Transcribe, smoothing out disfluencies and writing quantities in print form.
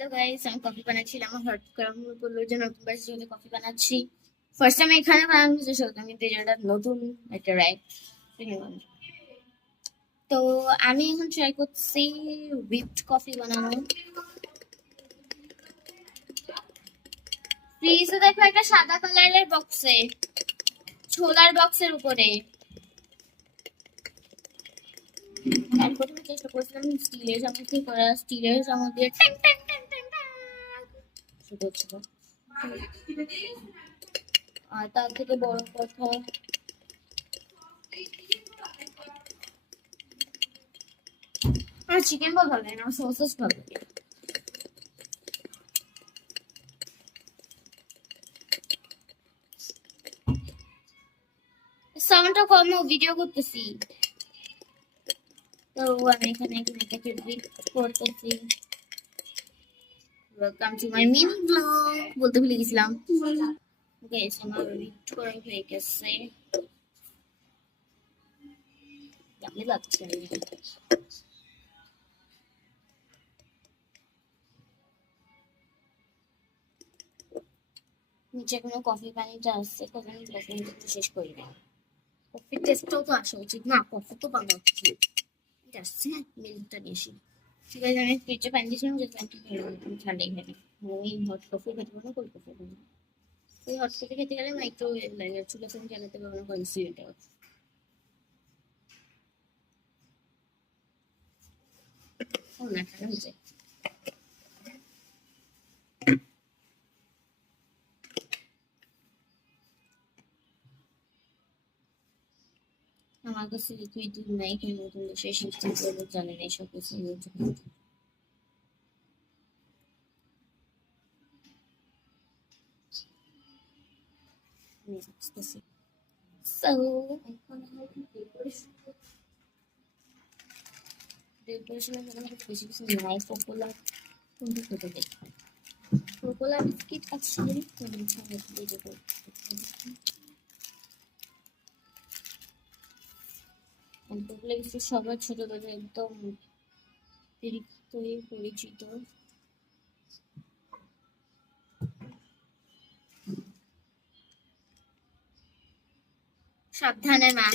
Hello guys, আমি coffee বানাচ্ছিলাম। আমার হঠাৎ করে মনে পড়লো যে নতুন ব্যাচ জন্য কফি বানাচ্ছি। ফার্স্ট টাইম এখানে বানানো হচ্ছে, আমি যেটা নতুন একটা র্যাক। তো আমি এখন ট্রাই করছি হুইপড কফি বানানো। ফ্রিজে দেখো একটা সাদা কালারের বক্সে, ছোলার বক্সের উপরে। আমি প্রথমে চেষ্টা করছিলাম স্টিলের চামচ দিয়ে করা, স্টিলের চামচ দিয়ে ট্যাং ট্যাং ট্যাং ট্যাং ট্যাং শুরু হচ্ছিল। আর তার থেকে বড় কথা, আমার চিকেন বল ভালো লাগে না, আমার সসেস ভালো লাগে। সাউন্ডটা কম, ভিডিও করতেছি। তো আমি এখানে মেয়েটাকে রিড করতেছি। Welcome to my mini blog বলতে ভুলে গেছিলাম। গাইস, আমার রিড করা হয়ে গেছে। কেমন লাগছে? নিচে কোনো কফি পানিটা আসছে, তখন কফি শেষ করি না। কফির টেস্টটাও তো আসা উচিত না, কফি তো বানানো উচিত। এটা আসছে না, মিল্কটা বেশি। ঠিক আছে, আমি ফ্রিজে পানি দিয়েছিলাম যে ঠান্ডাই খাই। ওই হট কফি খেতে পারবো, কোল্ড কফি খাবো। ওই হট কফি খেতে গেলে মাইক্রোওয়েভ লাগে, চুলা ফ্যান চালাতে পারবো না, কনসিডার। ও না, ঠান্ডা হয়ে যায়। আমার কাছে লিকুইড দুধ নাই, কিন্তু নতুন দেশে এসেছি, জানেন এইসব কিছু ইউজ হয়। So, এখন আমার ডেকোরেশনের জন্য বেশি কিছু নাই। পপুলার কোনটা খেতে দেখি, পপুলার বিস্কিট আছে। পপুলার বিস্কিট সবার ছোটবেলায় একদম অতিরিক্ত পরিচিত। সাবধানে মা।